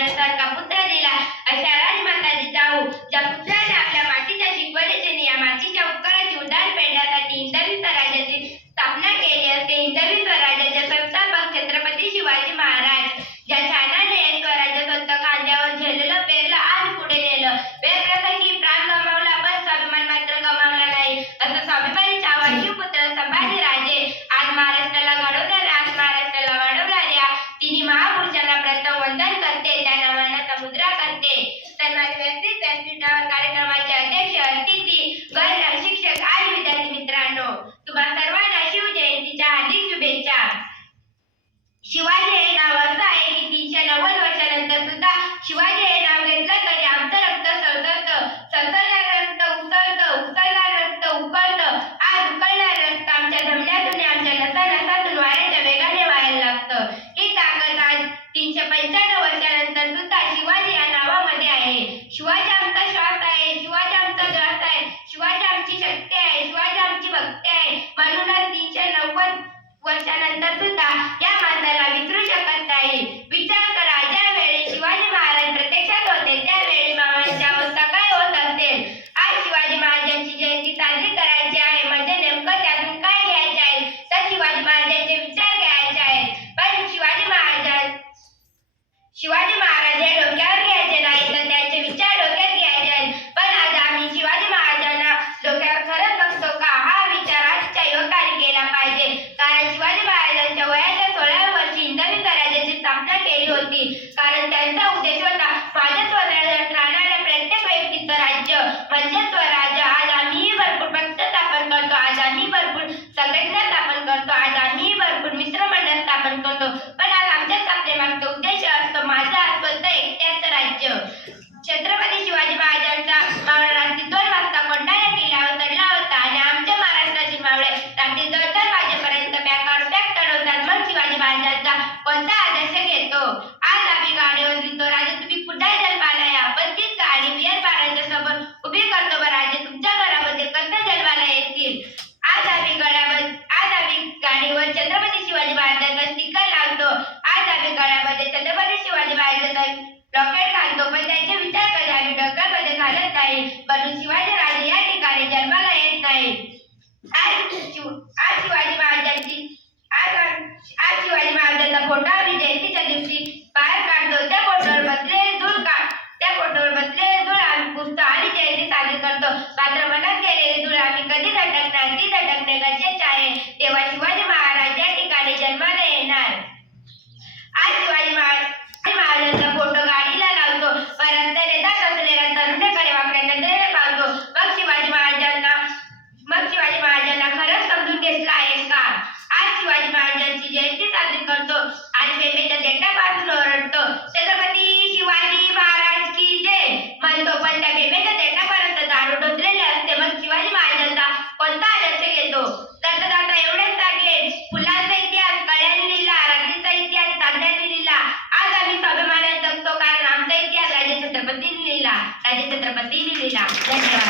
सोन्यासारखा पुत्र दिला अशा राजमाता जिजाऊ ज्या पुत्राने आपल्या मातीच्या शिकवणीचे नियम मातीच्या उपकाराची उदाहरण पेडण्यासाठी हिंदवी स्वराज्याची स्थापना केली असते. हिंदवी स्वराज्याचे संस्थापक छत्रपती शिवाजी महाराज ज्या छानाने स्वराज्य स्वतः खांद्यावर झेललं पेरलं आणि पुढे नेलं. वेळप्रसंगी प्राण गमावला पण स्वाभिमान मात्र गमावला नाही असं स्वाभिमानी चावल शिवपुत्र संभाजी राजे आज महाराष्ट्राला घडवणाऱ्या तिन्ही महापुरुषांना प्रथम वंदन करते, त्यांना मानाचा मुद्रा करते. सन्मानित व्यासपीठावर कार्यक्रमाचे अध्यक्ष, अतिथी, गण, शिक्षक आणि विद्यार्थी मित्रांनो, तुम्हा सर्वांना शिवजयंतीच्या हार्दिक शुभेच्छा. शिवाजी हे नाव असं आहे की 390 वर्षानंतर सुद्धा शिवाजी हे नाव घेतलं तरी आमचं रक्त सळसळतं, सळसळणारं रक्त उकळतं, उकळणारं रक्त उकळतं. आज उकळणारं रक्त आमच्या धमन्यातून आमच्या नसानसातून वाऱ्याच्या वेगाने व्हायला लागतं. ही ताकद आज 395 वर्षानंतर सुद्धा शिवाजी या नावामध्ये आहे. शिवाजी आमचा श्वास आहे, शिवाजी आमचा ध्यास आहे, शिवाजी आमची शक्ती आहे, शिवाजी आमची भक्ती आहे. म्हणूनच 390 वर्षानंतर सुद्धा या माणसाला विसरू शकत नाही. विचार करा, ज्या वेळी शिवाजी महाराज प्रत्यक्षात होते त्यावेळी मामांची अवस्था काय होत असेल. आज शिवाजी महाराजांची जयंती साजरी करायची आहे म्हणजे नेमकं त्यातून काय घ्यायचे आहे तर शिवाजी महाराजांचे विचार घ्यायचे आहेत. पण शिवाजी महाराज हे डोक्यावर घ्यायचे नाही तर त्यांचे विचार डोक्यात घ्यायचे आहेत. पण आज आम्ही शिवाजी महाराजांना डोक्यावर खरंच बघतो का हा विचार आजच्या युवकांनी केला पाहिजे. कारण शिवाजी महाराजांच्या वयाच्या 16व्या वर्षी हिंदवी स्वराज्याची स्थापना केली होती. कारण त्यांचा उद्देश होता माझ्या स्वराज्यात राहणाऱ्या प्रत्येक व्यक्तीचं राज्य म्हणजे स्वराज्य. आज आम्हीही भरपूर पक्ष स्थापन करतो, आज आम्ही भरपूर संघटना स्थापन करतो, आज आम्ही भरपूर मित्रमंडळ स्थापन करतो. पण आज आमच्या स्थापनेमागचा उद्देश असतो माझा स्वतः एकट्याचं राज्य. छत्रपती शिवाजी महाराजांचा मावळा रात्री 2 वाजता कोंढाणा किल्ल्यावर चढला होता आणि आमच्या महाराष्ट्रातील मावळे रात्री 2-3 वाजेपर्यंत बॅग चढवतात. मग शिवाजी महाराजांचा कोणता आदर्श घेतो. आज आम्ही गाडीवर लिहितो राजे तुम्ही पुन्हा जन्माला या, पण तीच गाडी बियर बाळांच्या समोर उभी करतो बरं राजे तुमच्या घरामध्ये कसं जन्माला येतील. आज आम्ही गाडीवर छत्रपती शिवाजी महाराजांचा स्टिकर लावतो. आज आम्ही गळ्यामध्ये छत्रपती शिवाजी महाराजांचा लॉकेट घालतो, पण त्यांचे विचार कधी आम्ही डोक्यामध्ये घालत नाही. म्हणून शिवाजी राजे या ठिकाणी जन्माला येत नाही. आज शिवाजी महाराजांचा फोटो आम्ही जयंतीच्या दिवशी बाहेर काढतो. त्या फोटोवर बसलेले धूळ आम्ही पुसतो आणि जयंती साजरी करतो. मात्र मनात गेलेली धूळ आम्ही कधी झटकणार ती झटकणे गरजेचे आहे. तेव्हा शिवाजी महाराज या ठिकाणी जन्माला येणार. आज शिवाजी महाराजांचा फोटो गाडीला लावतो, रस्त्याने जात असलेल्या तरुणाकडे वाकड्या नजरेने पाहतो. मग शिवाजी महाराजांना खरंच समजून घेतलं आहे का. आज शिवाजी महाराजांची जयंती साजरी करतो आणि पेमेच्या देठापासून ओरडतो छत्रपती शिवाजी महाराज की जय म्हणतो, पण त्या पेमेच्या देठापर्यंत दारू टोचलेले असते. मग शिवाजी महाराजांचा कोणता आदर्श घेतो. तर आता एवढेच सांगेन, फुलांचा इतिहास, कळ्यांनी लिहिला, रात्रीचा इतिहास चांदण्याने लिहिला. आज आम्ही स्वाभिमानाने जगतो कारण आमचा इतिहास राजे छत्रपतींनी लिहिला. धन्यवाद.